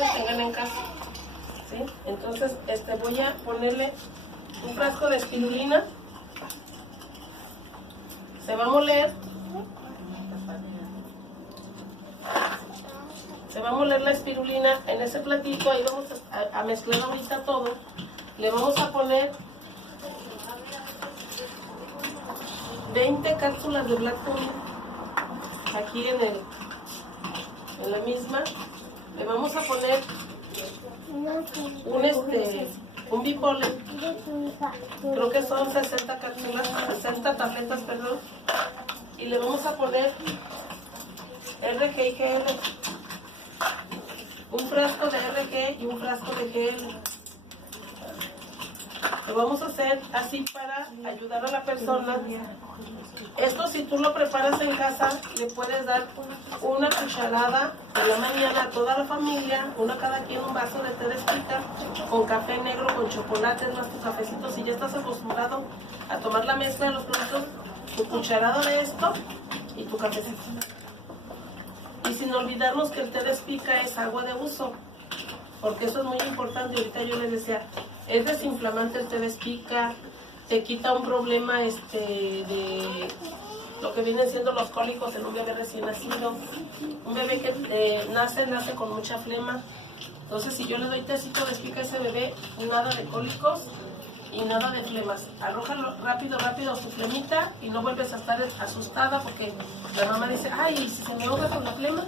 ustedes tengan en casa, ¿sí? Entonces, voy a ponerle un frasco de espirulina. Se va a moler. Se va a moler la espirulina en ese platito. Ahí vamos a mezclar ahorita todo. Le vamos a poner 20 cápsulas de Black Cumin aquí en la misma. Le vamos a poner un bipolen. Creo que son 60 cápsulas, 60 tabletas, perdón. Y le vamos a poner RG y GL. Un frasco de RG y un frasco de GL. Lo vamos a hacer así para ayudar a la persona. Esto, si tú lo preparas en casa, le puedes dar una cucharada en la mañana a toda la familia, una cada quien, un vaso de té de espica, con café negro, con chocolate, más tu cafecito. Si ya estás acostumbrado a tomar la mezcla de los productos, tu cucharada de esto y tu cafecito. Y sin olvidarnos que el té de espica es agua de uso, porque eso es muy importante. Ahorita yo les decía, es desinflamante el té de espica, te quita un problema de lo que vienen siendo los cólicos en un bebé recién nacido. Un bebé que nace con mucha flema. Entonces, si yo le doy tecito de espica a ese bebé, nada de cólicos y nada de flemas. Arrójalo rápido su flemita y no vuelves a estar asustada, porque la mamá dice, ay, si se me ahoga con la flema,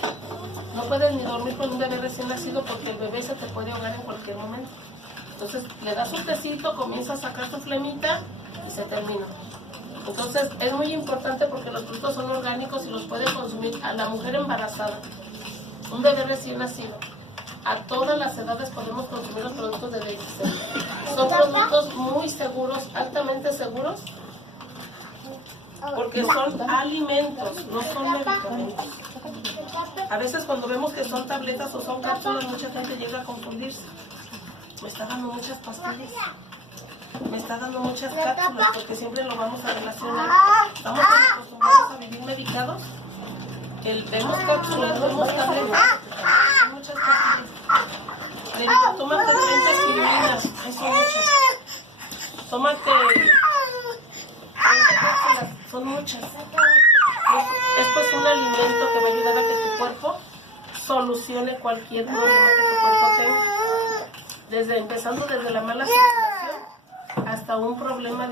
no puedes ni dormir con un bebé recién nacido porque el bebé se te puede ahogar en cualquier momento. Entonces le das un tecito, comienza a sacar tu flemita y se termina. Entonces es muy importante porque los productos son orgánicos y los puede consumir a la mujer embarazada, un bebé recién nacido. A todas las edades podemos consumir los productos de Baby Cell. Son productos muy seguros, altamente seguros, porque son alimentos, no son medicamentos. A veces cuando vemos que son tabletas o son cápsulas, mucha gente llega a confundirse. Me está dando muchas pastillas, me está dando muchas cápsulas, porque siempre lo vamos a relacionar. Estamos acostumbrados a vivir medicados, que vemos cápsulas, vemos tabletas, son muchas pastillas. Le digo, tómate 30 espirilinas, ay, son muchas. Tómate 30 cápsulas, son muchas. Esto es un alimento que va a ayudar a que tu cuerpo solucione cualquier problema que tu cuerpo tenga. Empezando desde la mala circulación hasta un problema de